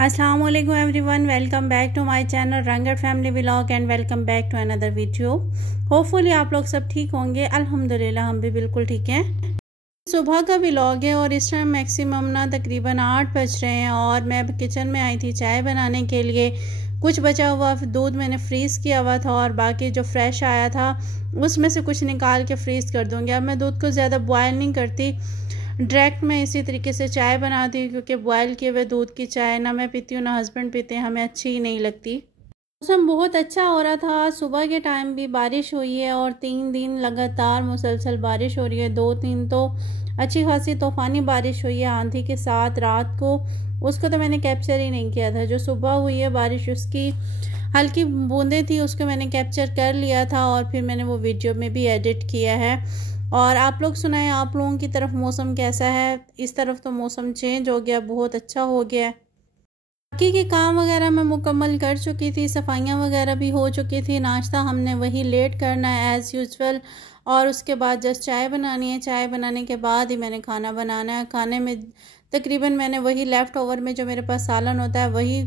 अस्सलाम वालेकुम everyone, welcome back to my channel Rangat family vlog and welcome back to another video. Hopefully आप लोग सब ठीक होंगे। अल्हम्दुलिल्लाह हम भी बिल्कुल ठीक हैं। सुबह का व्लॉग है और इस टाइम मैक्सिमम ना तकरीबन 8 बज रहे हैं और मैं किचन में आई थी चाय बनाने के लिए। कुछ बचा हुआ दूध मैंने फ्रीज़ किया हुआ था और बाकी जो फ्रेश आया था उसमें से कुछ निकाल के फ्रीज़ कर दूँगी। अब मैं दूध को ज़्यादा बॉयल नहीं करती, डायरेक्ट मैं इसी तरीके से चाय बनाती हूँ, क्योंकि बॉयल किए हुए दूध की चाय ना मैं पीती हूँ ना हस्बैंड पीते हैं, हमें अच्छी ही नहीं लगती। मौसम बहुत अच्छा हो रहा था, सुबह के टाइम भी बारिश हुई है और 3 दिन लगातार मुसलसल बारिश हो रही है। 2-3 तो अच्छी खासी तूफ़ानी बारिश हुई है आंधी के साथ रात को। उसको तो मैंने कैप्चर ही नहीं किया था। जो सुबह हुई है बारिश उसकी हल्की बूंदें थी उसको मैंने कैप्चर कर लिया था और फिर मैंने वो वीडियो में भी एडिट किया है। और आप लोग सुनाएं, आप लोगों की तरफ मौसम कैसा है? इस तरफ तो मौसम चेंज हो गया, बहुत अच्छा हो गया है। बाकी के काम वगैरह मैं मुकम्मल कर चुकी थी, सफाइयाँ वगैरह भी हो चुकी थी। नाश्ता हमने वही लेट करना है एज़ यूजुअल और उसके बाद जस्ट चाय बनानी है। चाय बनाने के बाद ही मैंने खाना बनाना है। खाने में तकरीबन मैंने वही लेफ़्ट ओवर में जो मेरे पास सालन होता है वही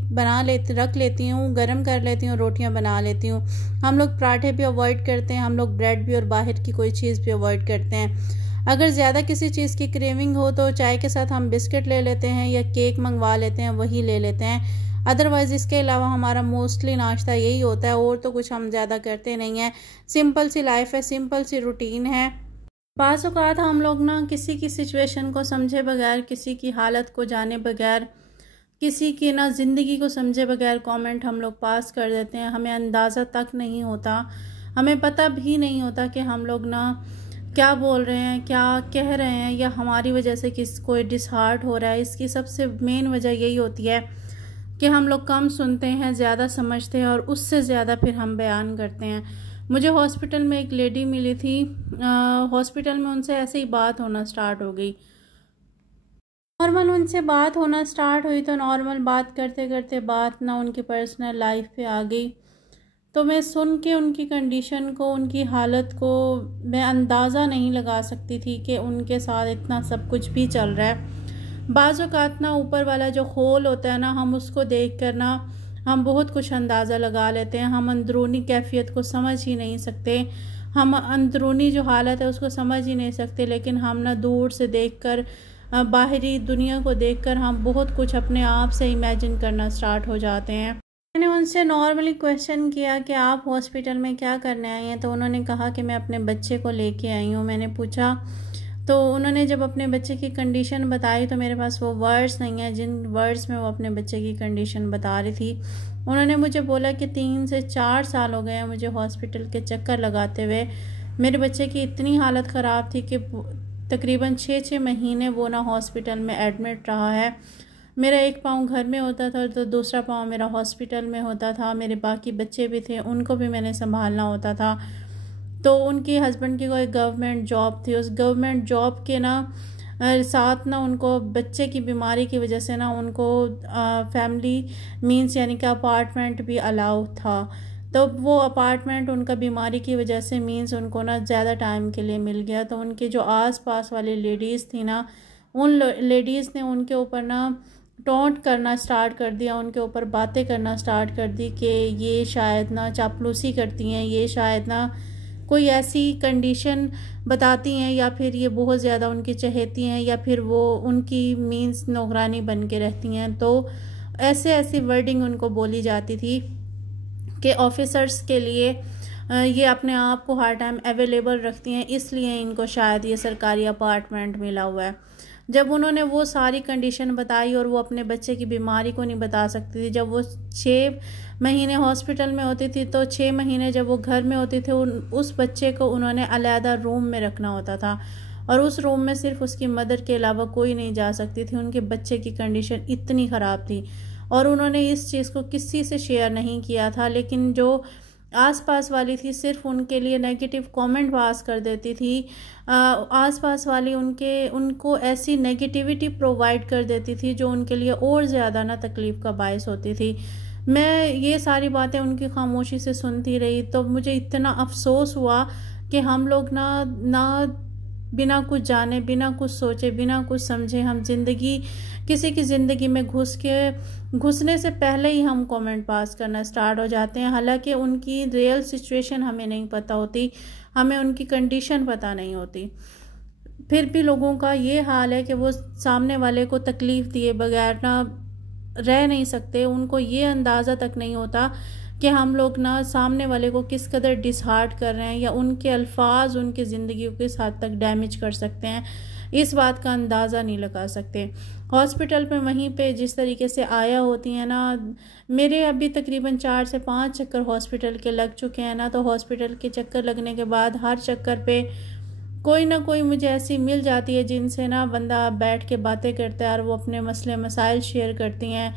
रख लेती हूँ, गरम कर लेती हूँ, रोटियाँ बना लेती हूँ। हम लोग पराठे भी अवॉइड करते हैं, हम लोग ब्रेड भी और बाहर की कोई चीज़ भी अवॉइड करते हैं। अगर ज़्यादा किसी चीज़ की क्रेविंग हो तो चाय के साथ हम बिस्किट ले लेते हैं या केक मंगवा लेते हैं, वही ले लेते हैं। अदरवाइज़ इसके अलावा हमारा मोस्टली नाश्ता यही होता है और तो कुछ हम ज़्यादा करते नहीं हैं। सिंपल सी लाइफ है, सिंपल सी रूटीन है। बाज़ औक़ात हम लोग ना किसी की सिचुएशन को समझे बगैर, किसी की हालत को जाने बगैर, किसी की ना ज़िंदगी को समझे बगैर कमेंट हम लोग पास कर देते हैं। हमें अंदाज़ा तक नहीं होता, हमें पता भी नहीं होता कि हम लोग ना क्या बोल रहे हैं, क्या कह रहे हैं या हमारी वजह से कोई डिसहार्ट हो रहा है। इसकी सबसे मेन वजह यही होती है कि हम लोग कम सुनते हैं, ज़्यादा समझते हैं और उससे ज़्यादा फिर हम बयान करते हैं। मुझे हॉस्पिटल में एक लेडी मिली थी, हॉस्पिटल में उनसे ऐसे ही बात होना स्टार्ट हो गई। नॉर्मल उनसे बात होना स्टार्ट हुई तो नॉर्मल बात करते करते बात ना उनकी पर्सनल लाइफ पे आ गई। तो मैं सुन के उनकी कंडीशन को, उनकी हालत को मैं अंदाज़ा नहीं लगा सकती थी कि उनके साथ इतना सब कुछ भी चल रहा है। बाज़ औक़ात ना ऊपर वाला जो खोल होता है ना, हम उसको देख कर ना हम बहुत कुछ अंदाज़ा लगा लेते हैं। हम अंदरूनी कैफियत को समझ ही नहीं सकते, हम अंदरूनी जो हालत है उसको समझ ही नहीं सकते, लेकिन हम ना दूर से देखकर, बाहरी दुनिया को देखकर हम बहुत कुछ अपने आप से इमेजिन करना स्टार्ट हो जाते हैं। मैंने उनसे नॉर्मली क्वेश्चन किया कि आप हॉस्पिटल में क्या करने आई हैं, तो उन्होंने कहा कि मैं अपने बच्चे को लेके आई हूँ। मैंने पूछा तो उन्होंने जब अपने बच्चे की कंडीशन बताई तो मेरे पास वो वर्ड्स नहीं है जिन वर्ड्स में वो अपने बच्चे की कंडीशन बता रही थी। उन्होंने मुझे बोला कि 3 से 4 साल हो गए हैं मुझे हॉस्पिटल के चक्कर लगाते हुए। मेरे बच्चे की इतनी हालत ख़राब थी कि तकरीबन 6-6 महीने वो ना हॉस्पिटल में एडमिट रहा है। मेरा एक पाँव घर में होता था तो दूसरा पाँव मेरा हॉस्पिटल में होता था। मेरे बाकी बच्चे भी थे, उनको भी मैंने संभालना होता था। तो उनकी हस्बैंड की कोई गवर्नमेंट जॉब थी, उस गवर्नमेंट जॉब के ना साथ ना उनको बच्चे की बीमारी की वजह से ना उनको फैमिली मीन्स यानी कि अपार्टमेंट भी अलाउ था। तो वो अपार्टमेंट उनका बीमारी की वजह से मीन्स उनको ना ज़्यादा टाइम के लिए मिल गया। तो उनके जो आस पास वाली लेडीज़ थी ना, उन लेडीज़ ने उनके ऊपर ना टॉन्ट करना स्टार्ट कर दिया, उनके ऊपर बातें करना स्टार्ट कर दी कि ये शायद ना चापलूसी करती हैं, ये शायद ना कोई ऐसी कंडीशन बताती हैं या फिर ये बहुत ज़्यादा उनकी चहेती हैं या फिर वो उनकी मीन्स नौकरानी बन के रहती हैं। तो ऐसी वर्डिंग उनको बोली जाती थी कि ऑफिसर्स के लिए ये अपने आप को हर टाइम अवेलेबल रखती हैं, इसलिए इनको शायद ये सरकारी अपार्टमेंट मिला हुआ है। जब उन्होंने वो सारी कंडीशन बताई और वो अपने बच्चे की बीमारी को नहीं बता सकती थी, जब वो 6 महीने हॉस्पिटल में होती थी तो 6 महीने जब वो घर में होती थी उस बच्चे को उन्होंने अलहदा रूम में रखना होता था और उस रूम में सिर्फ उसकी मदर के अलावा कोई नहीं जा सकती थी। उनके बच्चे की कंडीशन इतनी ख़राब थी और उन्होंने इस चीज़ को किसी से शेयर नहीं किया था, लेकिन जो आसपास वाली थी सिर्फ उनके लिए नेगेटिव कमेंट पास कर देती थी। आसपास वाली उनको ऐसी नेगेटिविटी प्रोवाइड कर देती थी जो उनके लिए और ज़्यादा ना तकलीफ़ का बायस होती थी। मैं ये सारी बातें उनकी खामोशी से सुनती रही तो मुझे इतना अफसोस हुआ कि हम लोग ना बिना कुछ जाने, बिना कुछ सोचे, बिना कुछ समझे हम किसी की ज़िंदगी में घुसने से पहले ही हम कमेंट पास करना स्टार्ट हो जाते हैं। हालांकि उनकी रियल सिचुएशन हमें नहीं पता होती, हमें उनकी कंडीशन पता नहीं होती। फिर भी लोगों का ये हाल है कि वो सामने वाले को तकलीफ़ दिए बगैर ना रह नहीं सकते। उनको ये अंदाज़ा तक नहीं होता कि हम लोग ना सामने वाले को किस कदर डिसहार्ट कर रहे हैं, या उनके अल्फाज उनकी ज़िंदगी को किस हद तक डैमेज कर सकते हैं, इस बात का अंदाज़ा नहीं लगा सकते। हॉस्पिटल में वहीं पे जिस तरीके से आया होती हैं ना, मेरे अभी तकरीबन 4 से 5 चक्कर हॉस्पिटल के लग चुके हैं ना, तो हॉस्पिटल के चक्कर लगने के बाद हर चक्कर पे कोई ना कोई मुझे ऐसी मिल जाती है जिनसे ना बंदा बैठ के बातें करता है और वो अपने मसले मसाइल शेयर करती हैं,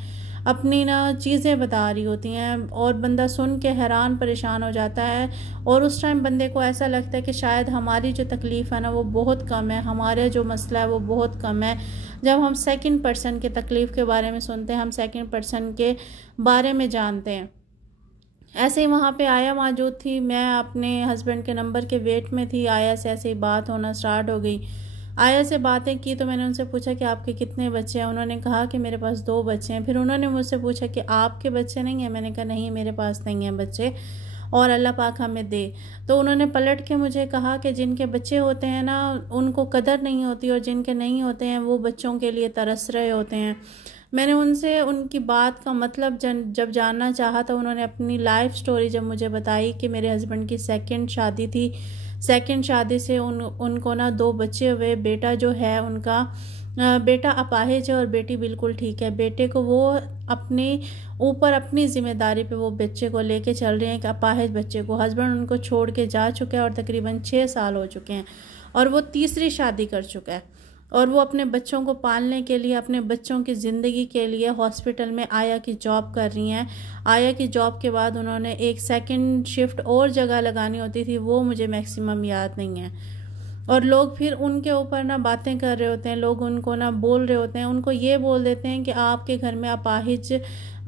अपनी ना चीज़ें बता रही होती हैं, और बंदा सुन के हैरान परेशान हो जाता है। और उस टाइम बंदे को ऐसा लगता है कि शायद हमारी जो तकलीफ़ है ना वो बहुत कम है, हमारे जो मसला है वो बहुत कम है। जब हम सेकंड पर्सन के तकलीफ़ के बारे में सुनते हैं, हम सेकंड पर्सन के बारे में जानते हैं। ऐसे ही वहाँ पे आया मौजूद थी, मैं अपने हस्बैंड के नंबर के वेट में थी। आया से ऐसे ही बात होना स्टार्ट हो गई। आया से बातें की तो मैंने उनसे पूछा कि आपके कितने बच्चे हैं। उन्होंने कहा कि मेरे पास 2 बच्चे हैं। फिर उन्होंने मुझसे पूछा कि आपके बच्चे नहीं हैं। मैंने कहा नहीं, मेरे पास नहीं हैं बच्चे, और अल्लाह पाक हमें दे। तो उन्होंने पलट के मुझे कहा कि जिनके बच्चे होते हैं ना उनको कदर नहीं होती, और जिनके नहीं होते हैं वो बच्चों के लिए तरस रहे होते हैं। मैंने उनसे उनकी बात का मतलब जब जानना चाहा तो उन्होंने अपनी लाइफ स्टोरी जब मुझे बताई कि मेरे हस्बैंड की सेकंड शादी थी, सेकंड शादी से उनको ना 2 बच्चे हुए। बेटा जो है उनका, बेटा अपाहिज है और बेटी बिल्कुल ठीक है। बेटे को वो अपने ऊपर अपनी ज़िम्मेदारी पे वो बच्चे को लेके चल रहे हैं कि अपाहिज बच्चे को हस्बैंड उनको छोड़ के जा चुका है और तकरीबन 6 साल हो चुके हैं, और वो तीसरी शादी कर चुका है। और वो अपने बच्चों को पालने के लिए, अपने बच्चों की ज़िंदगी के लिए हॉस्पिटल में आया की जॉब कर रही हैं। आया की जॉब के बाद उन्होंने एक सेकंड शिफ्ट और जगह लगानी होती थी, वो मुझे मैक्सिमम याद नहीं है। और लोग फिर उनके ऊपर ना बातें कर रहे होते हैं, लोग उनको ना बोल रहे होते हैं, उनको ये बोल देते हैं कि आपके घर में अपाहिज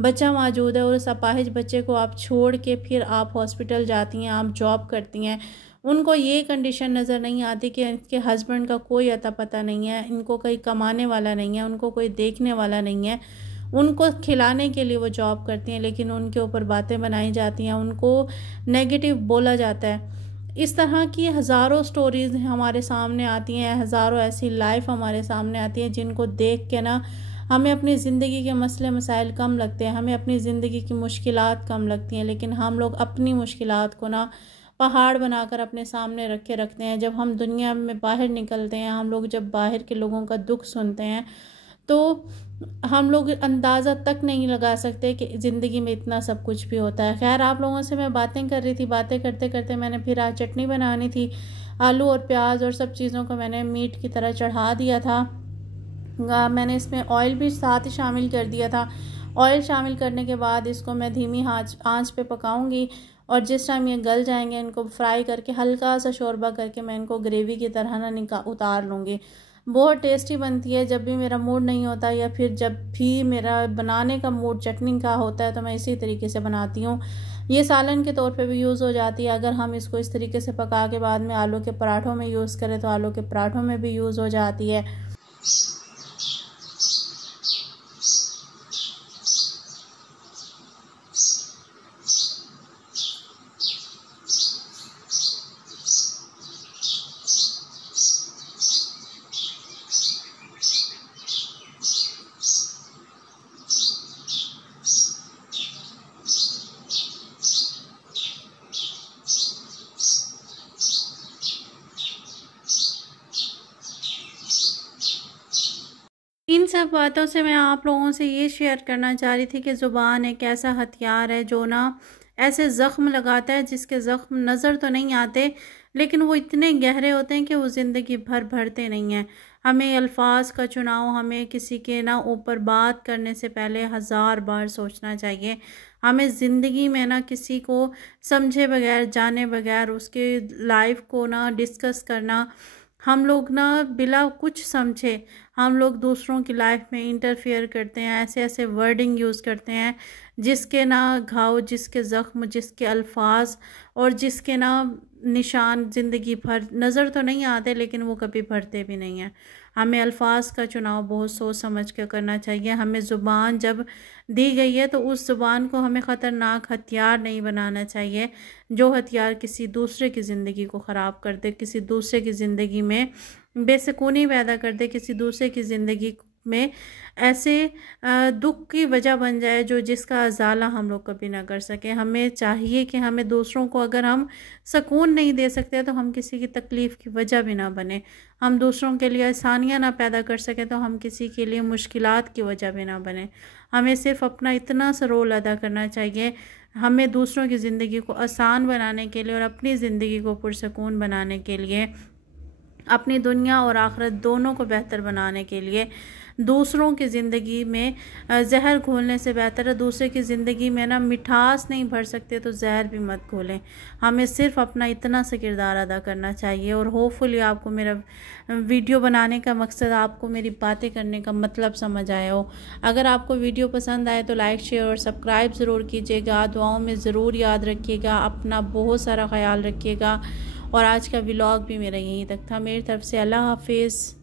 बच्चा मौजूद है और उस अपाहिज बच्चे को आप छोड़ के फिर आप हॉस्पिटल जाती हैं, आप जॉब करती हैं। उनको ये कंडीशन नज़र नहीं आती कि इनके हस्बैंड का कोई अता पता नहीं है, इनको कहीं कमाने वाला नहीं है, उनको कोई देखने वाला नहीं है, उनको खिलाने के लिए वो जॉब करती हैं, लेकिन उनके ऊपर बातें बनाई जाती हैं, उनको नेगेटिव बोला जाता है। इस तरह की हज़ारों स्टोरीज़ हमारे सामने आती हैं, हज़ारों ऐसी लाइफ हमारे सामने आती हैं जिनको देख के ना हमें अपनी ज़िंदगी के मसले मसाइल कम लगते हैं, हमें अपनी ज़िंदगी की मुश्किलात कम लगती हैं। लेकिन हम लोग अपनी मुश्किलात को ना पहाड़ बनाकर अपने सामने रखते हैं। जब हम दुनिया में बाहर निकलते हैं, हम लोग जब बाहर के लोगों का दुख सुनते हैं, तो हम लोग अंदाज़ा तक नहीं लगा सकते कि ज़िंदगी में इतना सब कुछ भी होता है। खैर, आप लोगों से मैं बातें कर रही थी, बातें करते करते मैंने फिर आज चटनी बनानी थी। आलू और प्याज और सब चीज़ों को मैंने मीट की तरह चढ़ा दिया था। मैंने इसमें ऑयल भी साथ ही शामिल कर दिया था। ऑयल शामिल करने के बाद इसको मैं धीमी आंच पे पकाऊंगी, और जिस टाइम ये गल जाएंगे इनको फ्राई करके हल्का सा शोरबा करके मैं इनको ग्रेवी की तरह ना उतार लूँगी। बहुत टेस्टी बनती है। जब भी मेरा मूड नहीं होता या फिर जब भी मेरा बनाने का मूड चटनी का होता है तो मैं इसी तरीके से बनाती हूँ। ये सालन के तौर पे भी यूज़ हो जाती है। अगर हम इसको इस तरीके से पका के बाद में आलू के पराठों में यूज़ करें तो आलू के पराठों में भी यूज़ हो जाती है। इन सब बातों से मैं आप लोगों से ये शेयर करना चाह रही थी कि ज़ुबान एक ऐसा हथियार है जो ना ऐसे ज़ख्म लगाता है जिसके ज़ख्म नज़र तो नहीं आते, लेकिन वो इतने गहरे होते हैं कि वो ज़िंदगी भर भरते नहीं हैं। हमें अल्फाज का चुनाव, हमें किसी के ना ऊपर बात करने से पहले 1000 बार सोचना चाहिए। हमें ज़िंदगी में ना किसी को समझे बगैर, जाने बगैर उसके लाइफ को ना डिस्कस करना, हम लोग ना बिला कुछ समझे हम लोग दूसरों की लाइफ में इंटरफेयर करते हैं, ऐसे ऐसे वर्डिंग यूज़ करते हैं जिसके ना घाव, जिसके ज़ख्म, जिसके अल्फाज और जिसके ना निशान ज़िंदगी भर नज़र तो नहीं आते, लेकिन वो कभी भरते भी नहीं हैं। हमें अल्फाज का चुनाव बहुत सोच समझ कर करना चाहिए। हमें ज़ुबान जब दी गई है तो उस ज़ुबान को हमें ख़तरनाक हथियार नहीं बनाना चाहिए, जो हथियार किसी दूसरे की ज़िंदगी को ख़राब कर दे, किसी दूसरे की ज़िंदगी में बेसुकूनी पैदा कर दे, किसी दूसरे की ज़िंदगी में ऐसे दुख की वजह बन जाए जो जिसका अजाला हम लोग कभी ना कर सकें। हमें चाहिए कि हमें दूसरों को अगर हम सुकून नहीं दे सकते तो हम किसी की तकलीफ़ की वजह भी ना बने। हम दूसरों के लिए आसानियाँ ना पैदा कर सकें तो हम किसी के लिए मुश्किलात की वजह भी ना बने। हमें सिर्फ़ अपना इतना सा रोल अदा करना चाहिए, हमें दूसरों की ज़िंदगी को आसान बनाने के लिए और अपनी ज़िंदगी को पुरसकून बनाने के लिए, अपनी दुनिया और आखिरत दोनों को बेहतर बनाने के लिए दूसरों की ज़िंदगी में जहर घोलने से बेहतर है, दूसरे की ज़िंदगी में ना मिठास नहीं भर सकते तो जहर भी मत घोलें। हमें सिर्फ़ अपना इतना सा किरदार अदा करना चाहिए। और होपफुली आपको मेरा वीडियो बनाने का मकसद, आपको मेरी बातें करने का मतलब समझ आया हो। अगर आपको वीडियो पसंद आए तो लाइक, शेयर और सब्सक्राइब ज़रूर कीजिएगा। दुआओं में ज़रूर याद रखिएगा। अपना बहुत सारा ख्याल रखिएगा। और आज का व्लॉग भी मेरा यहीं तक था। मेरी तरफ से अल्लाह हाफिज़।